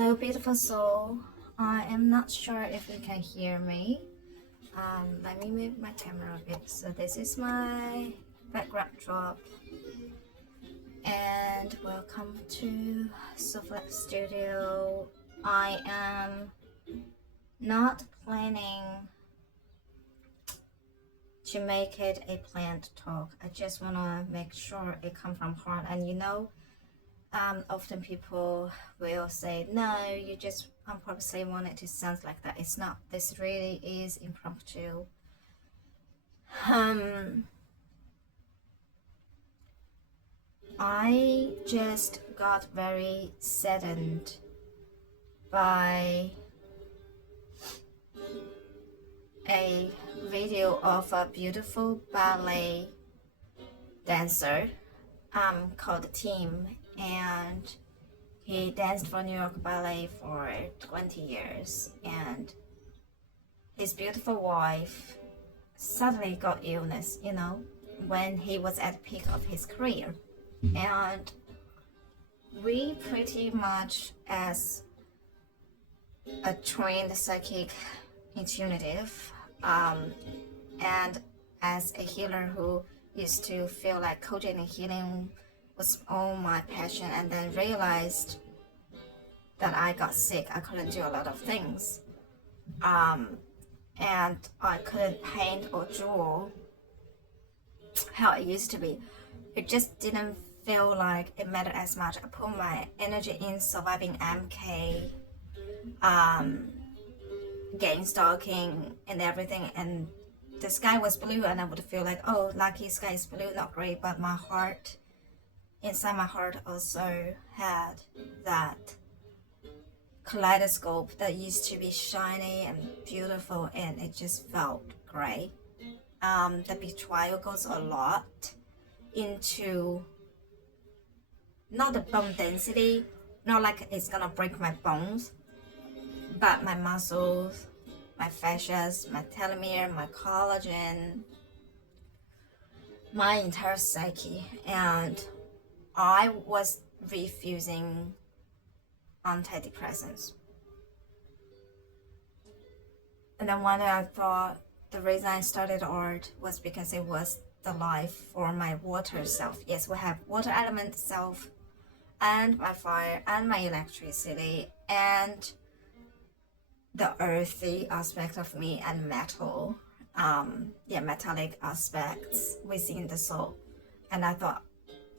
Hello, beautiful soul. I am not sure if you can hear me. Let me move my camera a bit. So this is my background drop. And welcome to Soulflex Studio. I am not planning to make it a planned talk. I just want to make sure it comes from heart. And often people will say, no, you just purposely want it to sound like that. It's not. This really is impromptu. I just got very saddened by a video of a beautiful ballet dancer called Tim, and he danced for New York Ballet for 20 years, and his beautiful wife suddenly got illness, when he was at the peak of his career. And we pretty much, as a trained psychic intuitive, and as a healer who used to feel like coaching and healing was all my passion, and then realized that I got sick. I couldn't do a lot of things, and I couldn't paint or draw how it used to be. It just didn't feel like it mattered as much. I put my energy in surviving MK, getting stalking and everything, and the sky was blue, and I would feel like, oh, lucky sky is blue, not great. But my heart, inside my heart, also had that kaleidoscope that used to be shiny and beautiful, and it just felt gray. The betrayal goes a lot into not the bone density, not like it's gonna break my bones, but my muscles, my fascias, my telomere, my collagen, my entire psyche. And I was refusing antidepressants. And then one day I thought the reason I started art was because it was the life for my water self. Yes, we have water element self, and my fire, and my electricity, and the earthy aspect of me, and metal, metallic aspects within the soul. And I thought,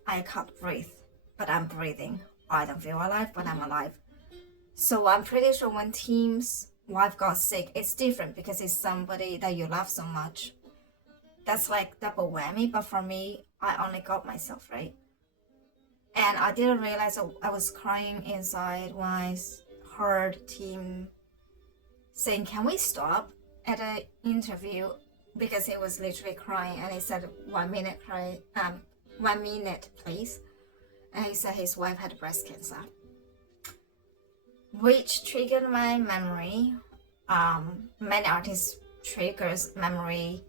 I can't breathe, but I'm breathing. I don't feel alive, but I'm alive. So I'm pretty sure when Tim's wife got sick, it's different because it's somebody that you love so much. That's like double whammy. But for me, I only got myself, right? And I didn't realize I was crying inside when I heard Tim saying, can we stop at an interview, because he was literally crying, and he said 1 minute, 1 minute please. And he said his wife had breast cancer, which triggered my memory. Many artists triggers memory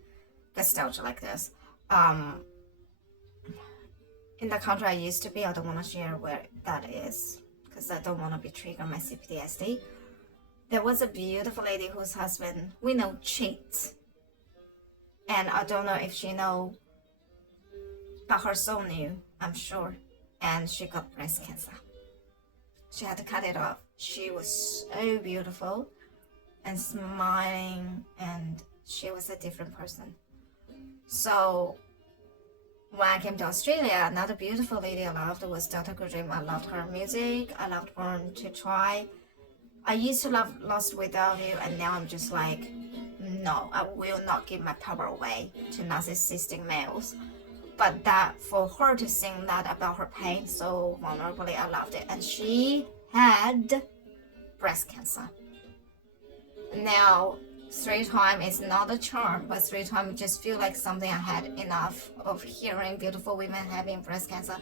nostalgia like this. In the country I used to be, I don't want to share where that is because I don't want to be triggered my CPTSD. There was a beautiful lady whose husband we know cheats, and I don't know if she know, but her soul knew, I'm sure, and she got breast cancer. She had to cut it off. She was so beautiful and smiling, and she was a different person. So when I came to Australia, another beautiful lady I loved was Dr. Gudrim. I loved her music. I loved Born to Try. I used to love Lost Without You, and now I'm just like, no, I will not give my power away to narcissistic males. But that, for her to sing that about her pain so vulnerably, I loved it. And she had breast cancer. Now, 3 times is not a charm, but 3 times just feel like something I had enough of hearing beautiful women having breast cancer.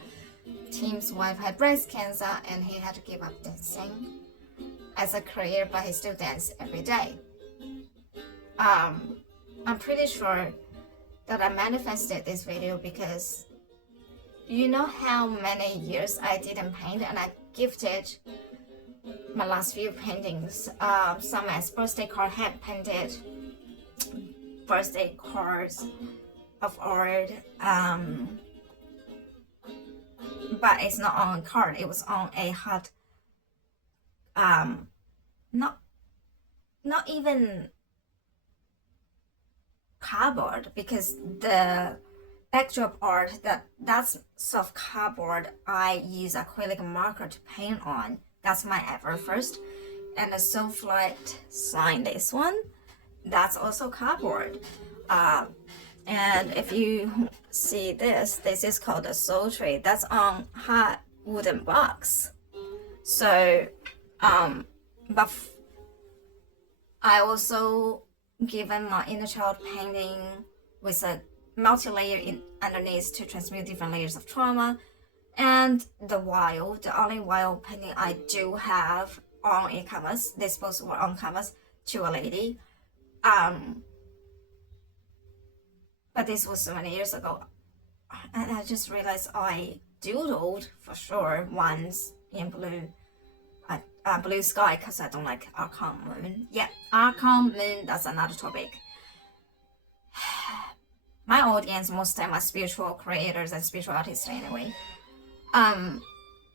Tim's wife had breast cancer, and he had to give up dancing as a career, but he still dances every day. I'm pretty sure that I manifested this video because you know how many years I didn't paint, and I gifted my last few paintings. Some as birthday card, hand painted birthday cards of art. But it's not on a card. It was on a hot. Not even cardboard, because the backdrop art, that's soft cardboard. I use acrylic marker to paint on. That's my ever first. And the soft light sign, this one, that's also cardboard. And if you see this is called a soul tree. That's on hot wooden box. So but I also given my inner child painting with a multi-layer underneath to transmute different layers of trauma. And the only wild painting I do have on a canvas, they both were on canvas, to a lady. But this was so many years ago. And I just realized I doodled for sure once in blue sky, because I don't like Archon Moon. Yeah, Archon Moon, that's another topic. My audience most time are spiritual creators and spiritual artists anyway.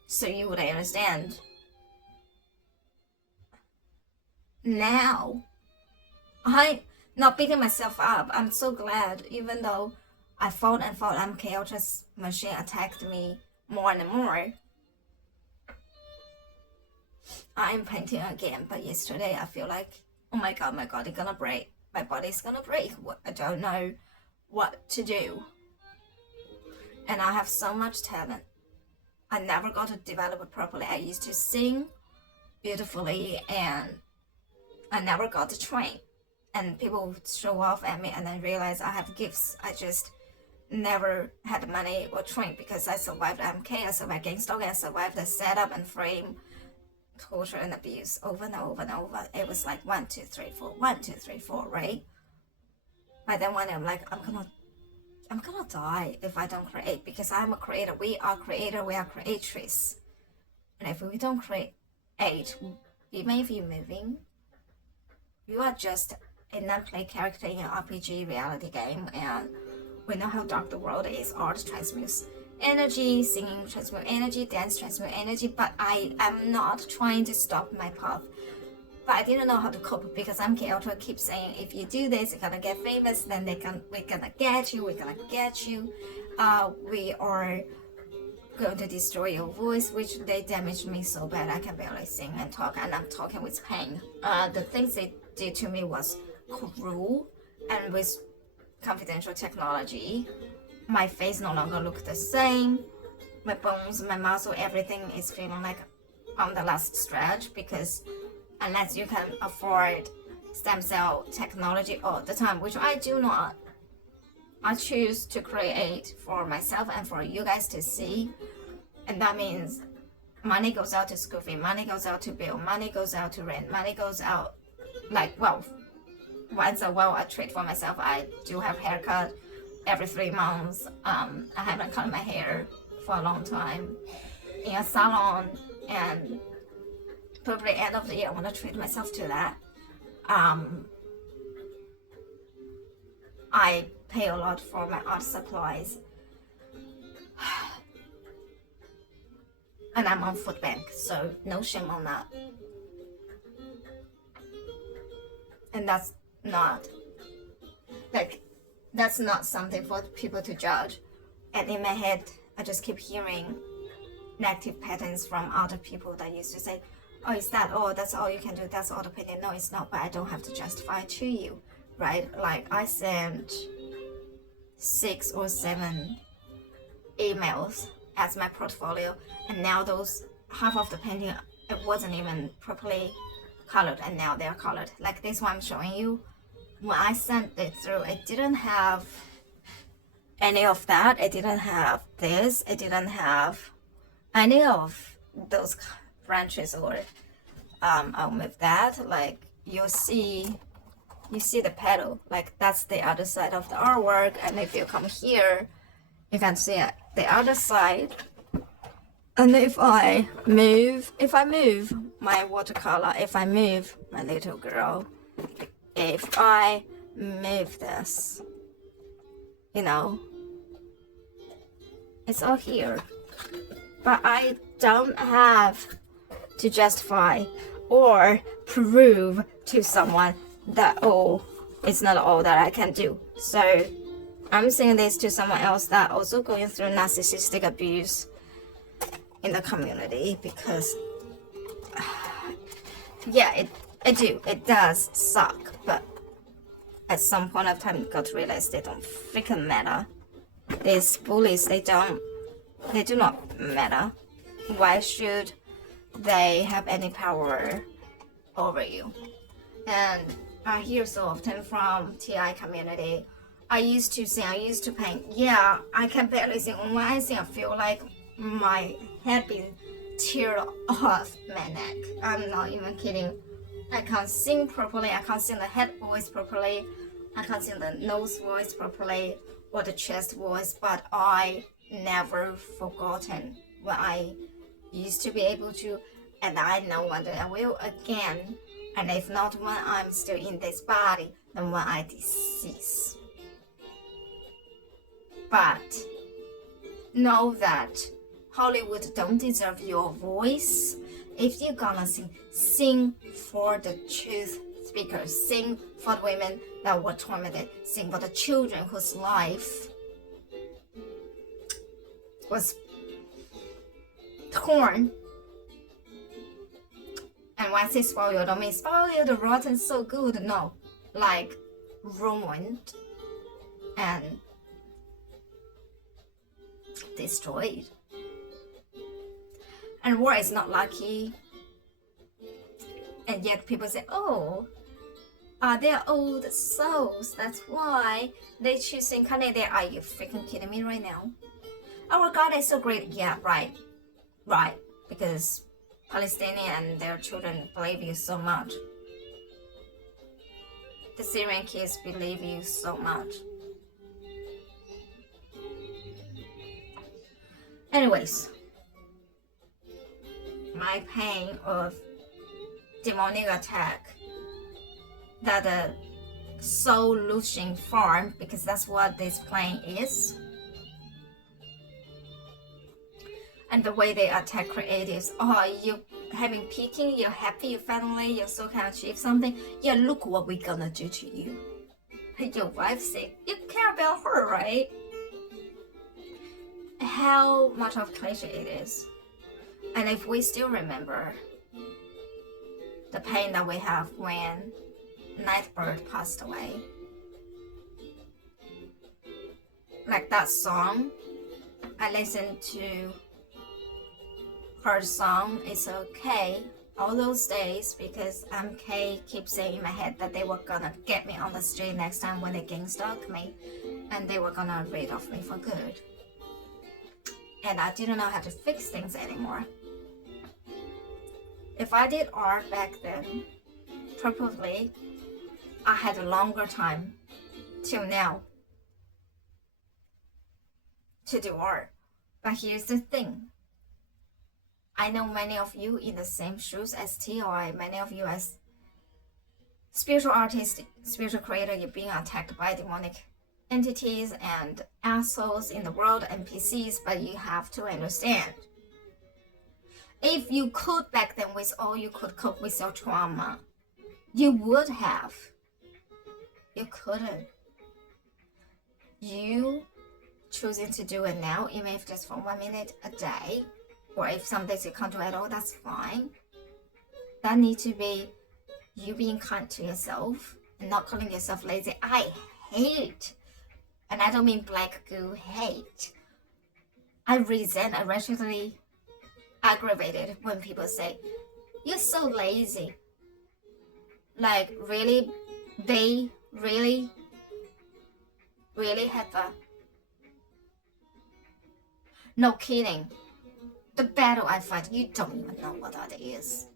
So you would understand. Now, I'm not beating myself up. I'm so glad, even though I fought MK Ultra's machine attacked me more and more. I'm painting again, but yesterday I feel like, oh my god, it's gonna break. My body's gonna break. I don't know what to do. And I have so much talent. I never got to develop it properly. I used to sing beautifully, and I never got to train. And people would show off at me, and then realize I have gifts. I just never had money or train, because I survived MK, I survived gang stalking, I survived the setup and frame, torture and abuse over and over and over. It was like 1, 2, 3, 4, 1, 2, 3, 4, right? But then one day I'm like, I'm gonna die if I don't create, because I'm a creator. We are creator, we are creatress. And if we don't create, even if you're moving, you are just a non-play character in an RPG reality game, and we know how dark the world is. Art transmutes energy, singing transmute energy, dance transmute energy, but I am not trying to stop my path. But I didn't know how to cope, because MK Ultra keeps saying, if you do this, you're gonna get famous, then we're gonna get you, we are going to destroy your voice, which they damaged me so bad I can barely sing and talk, and I'm talking with pain. The things they did to me was cruel, and with confidential technology, my face no longer looked the same. My bones, my muscle, everything is feeling like on the last stretch, because unless you can afford stem cell technology all the time, which I do not, I choose to create for myself and for you guys to see. And that means money goes out to school fee, money goes out to bill, money goes out to rent, money goes out, like, well, once a while I treat for myself. I do have haircut every 3 months. I haven't cut my hair for a long time in a salon, and probably end of the year I want to treat myself to that. I pay a lot for my art supplies, and I'm on food bank, so no shame on that. And that's not something for people to judge. And in my head, I just keep hearing negative patterns from other people that used to say, oh, is that all? That's all you can do? That's all the painting? No, it's not, but I don't have to justify it to you, right? Like, I sent 6 or 7 emails as my portfolio, and now those half of the painting, it wasn't even properly colored, and now they're colored. Like this one I'm showing you, when I sent it through, it didn't have any of that. It didn't have this. It didn't have any of those branches, or I'll move that. Like, you see the petal, like that's the other side of the artwork. And if you come here, you can see it. The other side And if I move my watercolor, if I move my little girl, if I move this, you know, it's all here. But I don't have to justify or prove to someone that, oh, it's not all that I can do. So I'm saying this to someone else that also going through narcissistic abuse in the community, because yeah, it does suck, but at some point of time you got to realize they don't freaking matter. These bullies, they do not matter. Why should they have any power over you? And I hear so often from TI community, I used to sing, I used to paint. Yeah, I can barely sing. When I sing, I feel like my head being teared off my neck. I'm not even kidding. I can't sing properly. I can't sing the head voice properly. I can't sing the nose voice properly or the chest voice. But I never forgotten what I used to be able to, and I know one day I will again. And if not when I'm still in this body, then when I decease. But know that Hollywood don't deserve your voice. If you're gonna sing, sing for the truth speakers. Sing for the women that were tormented. Sing for the children whose life was torn. And when I say spoiled, I don't mean spoiled, rotten, so good. No, like ruined and destroyed. And war is not lucky. And yet people say, oh, they're old souls. That's why they choose to incarnate there. Are you freaking kidding me right now? Our God is so great. Yeah, right. Because Palestinian and their children believe you so much. The Syrian kids believe you so much. Anyways, my pain of demonic attack that the soul losing farm, because that's what this plane is. And the way they attack creatives. Oh, you're having peaking, you're happy, your family, your soul can achieve something. Yeah, look what we're gonna do to you. Your wife's sick. You care about her, right? How much of a cliche it is. And if we still remember the pain that we have when Nightbird passed away. Like that song, I listened to her song, It's Okay, all those days, because MK keeps saying in my head that they were gonna get me on the street next time when they gang stalk me, and they were gonna rid of me for good. And I didn't know how to fix things anymore. If I did art back then, probably I had a longer time till now to do art. But here's the thing. I know many of you in the same shoes as TOI, many of you as spiritual artists, spiritual creator, you're being attacked by demonic entities and assholes in the world, NPCs, but you have to understand. If you could back then with all you could cope with your trauma, you would have. You couldn't. You choosing to do it now, even if just for 1 minute a day, or if some days you can't do it at all, that's fine. That needs to be you being kind to yourself and not calling yourself lazy. I hate, and I don't mean black goo hate. I resent, I rationally aggravated when people say, you're so lazy. Like, really? They really have a... No kidding. The battle I fight, you don't even know what that is.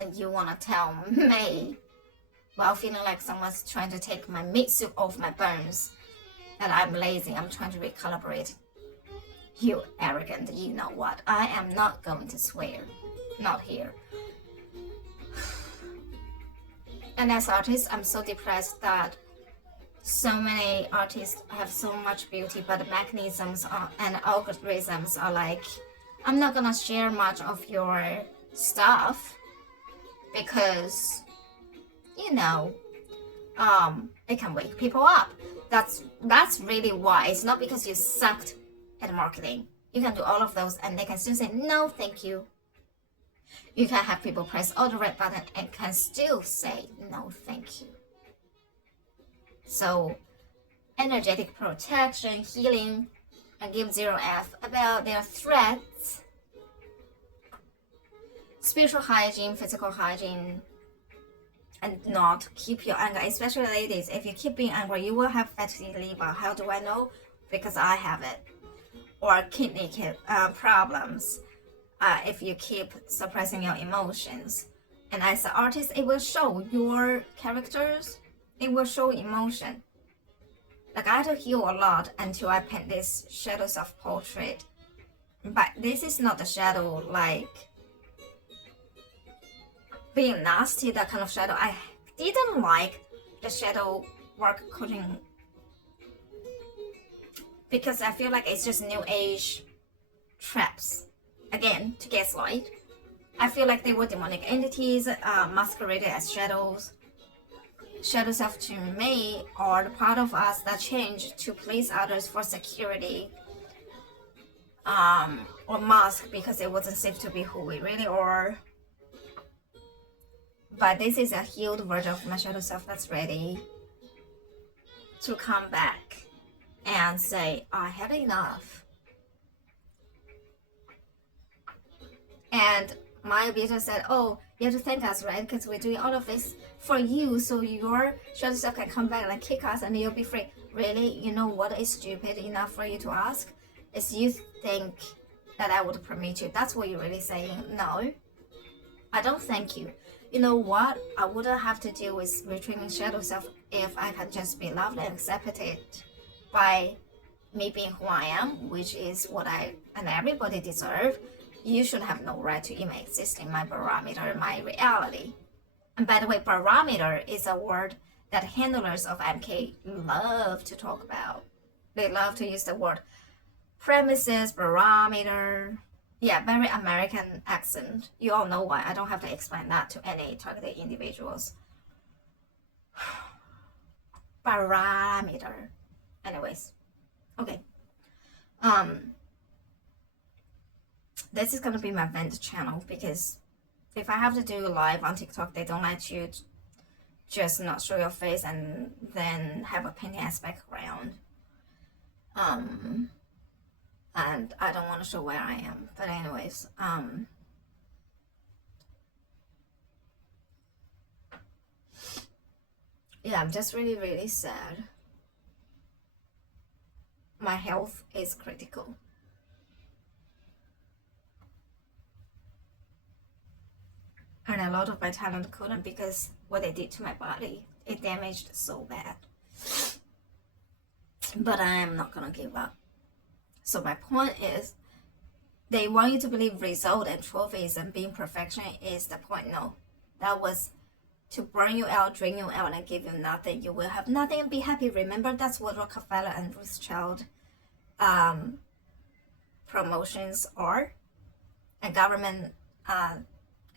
And you want to tell me, while feeling like someone's trying to take my meat soup off my bones, that I'm lazy, I'm trying to recalibrate. You arrogant, you know what? I am not going to swear. Not here. And as artists, I'm so depressed that so many artists have so much beauty, but the mechanisms and algorithms are like, I'm not gonna share much of your stuff because, it can wake people up. That's really why. It's not because you sucked at marketing. You can do all of those and they can still say no thank you. You can have people press all the red button and can still say no thank you. So energetic protection, healing, and give 0F about their threats. Spiritual hygiene, physical hygiene, and not keep your anger, especially ladies. If you keep being angry, you will have fatty liver. How do I know? Because I have it. Or kidney problems if you keep suppressing your emotions. And as an artist, it will show your characters, it will show emotion. Like I had to heal a lot until I paint this shadow self-portrait. But this is not the shadow like being nasty, that kind of shadow. I didn't like the shadow work coating because I feel like it's just new age traps. Again, to gaslight. I feel like they were demonic entities masqueraded as shadows. Shadow self to me are the part of us that change to please others for security. Or mask because it wasn't safe to be who we really are. But this is a healed version of my shadow self that's ready to come back and say, I had enough. And my abuser said, oh, you have to thank us, right? Because we're doing all of this for you, so your shadow self can come back and kick us and you'll be free. Really? You know what is stupid enough for you to ask? Is you think that I would permit you. That's what you're really saying. No, I don't thank you. You know what? I wouldn't have to deal with retrieving shadow self if I can just be loved and accepted by me being who I am, which is what I and everybody deserve. You should have no right to even exist in my barometer, my reality. And by the way, barometer is a word that handlers of MK love to talk about. They love to use the word premises, barometer. Yeah, very American accent. You all know why. I don't have to explain that to any targeted individuals. Barometer. Anyways, okay. This is gonna be my vent channel because if I have to do live on TikTok, they don't let you just not show your face and then have a painting as background. And I don't want to show where I am. But anyways, yeah, I'm just really, really sad. My health is critical. And a lot of my talent couldn't because what they did to my body, it damaged so bad. But I am not gonna give up. So my point is, they want you to believe result and trophies and being perfection is the point. No, that was to burn you out, drain you out, and give you nothing. You will have nothing and be happy. Remember, that's what Rockefeller and Rothschild promotions are. And government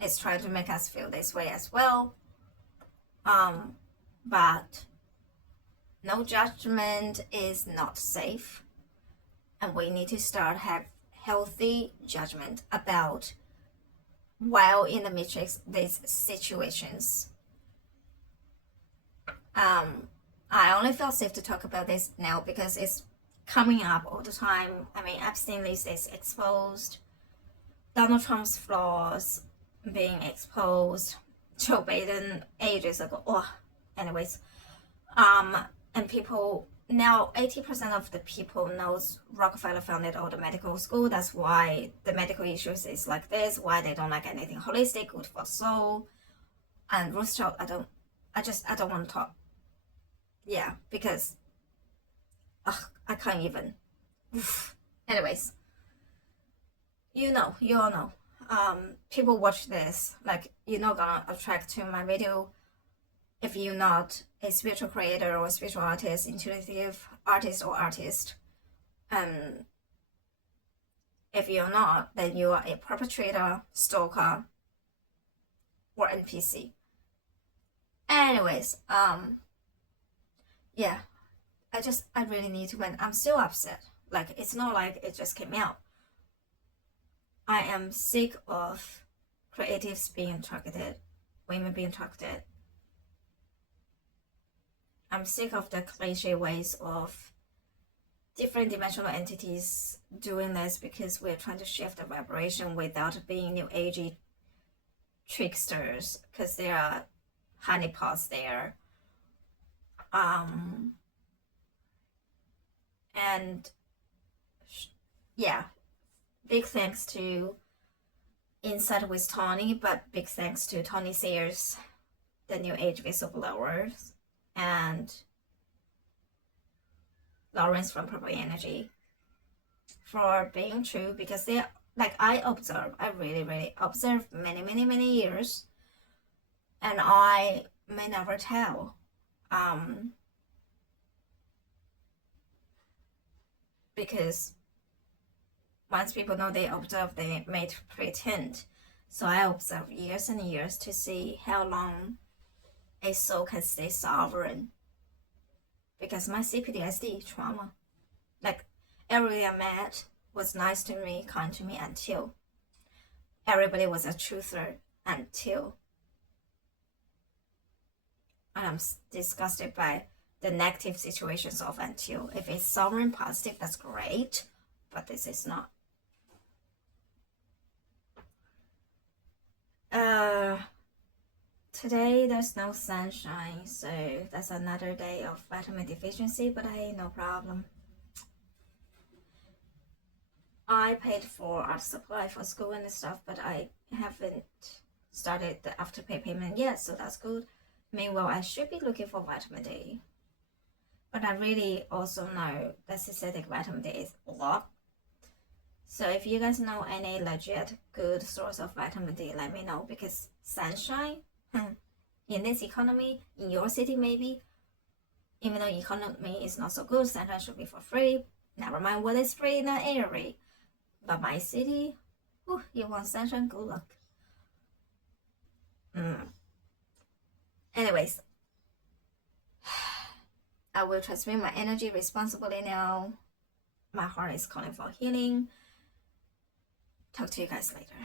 is trying to make us feel this way as well. But no judgment is not safe. And we need to start have healthy judgment about while in the matrix these situations. I only feel safe to talk about this now because it's coming up all the time. I mean, Epstein list is exposed, Donald Trump's flaws being exposed, Joe Biden ages ago. Oh, anyways, and people now 80% of the people knows Rockefeller founded all the medical school. That's why the medical issues is like this. Why they don't like anything holistic, good for soul. And Rothschild, I don't want to talk. Yeah, because I can't even. Anyways, you all know. People watch this, like, you're not gonna attract to my video if you're not a spiritual creator or spiritual artist, intuitive artist or artist. If you're not, then you are a perpetrator, stalker, or NPC. Anyways, yeah, I really need to vent. I'm still upset. Like, it's not like it just came out. I am sick of creatives being targeted, women being targeted. I'm sick of the cliche ways of different dimensional entities doing this because we're trying to shift the vibration without being new agey tricksters, because there are honeypots there. And yeah, big thanks to Inside with Tony, but big thanks to Tony Sayers, the New Age whistleblowers, and Lawrence from Purple Energy for being true, because they, like, I really observe many years, and I may never tell. Because once people know they observe, they may pretend. So I observe years and years to see how long a soul can stay sovereign. Because my CPTSD trauma, like, everybody I met was nice to me, kind to me, until everybody was a truther, until. And I'm disgusted by the negative situations of until. If it's sovereign positive, that's great, but this is not. Today there's no sunshine, so that's another day of vitamin deficiency, but hey, no problem. I paid for art supply for school and stuff, but I haven't started the afterpay payment yet, so that's good. Meanwhile, I should be looking for vitamin D. But I really also know that synthetic vitamin D is blocked. So if you guys know any legit good source of vitamin D, let me know, because sunshine, in this economy, in your city maybe, even though economy is not so good, sunshine should be for free. Never mind what is free in the area. But my city, you want sunshine, good luck. Anyways, I will transmit my energy responsibly now. My heart is calling for healing. Talk to you guys later.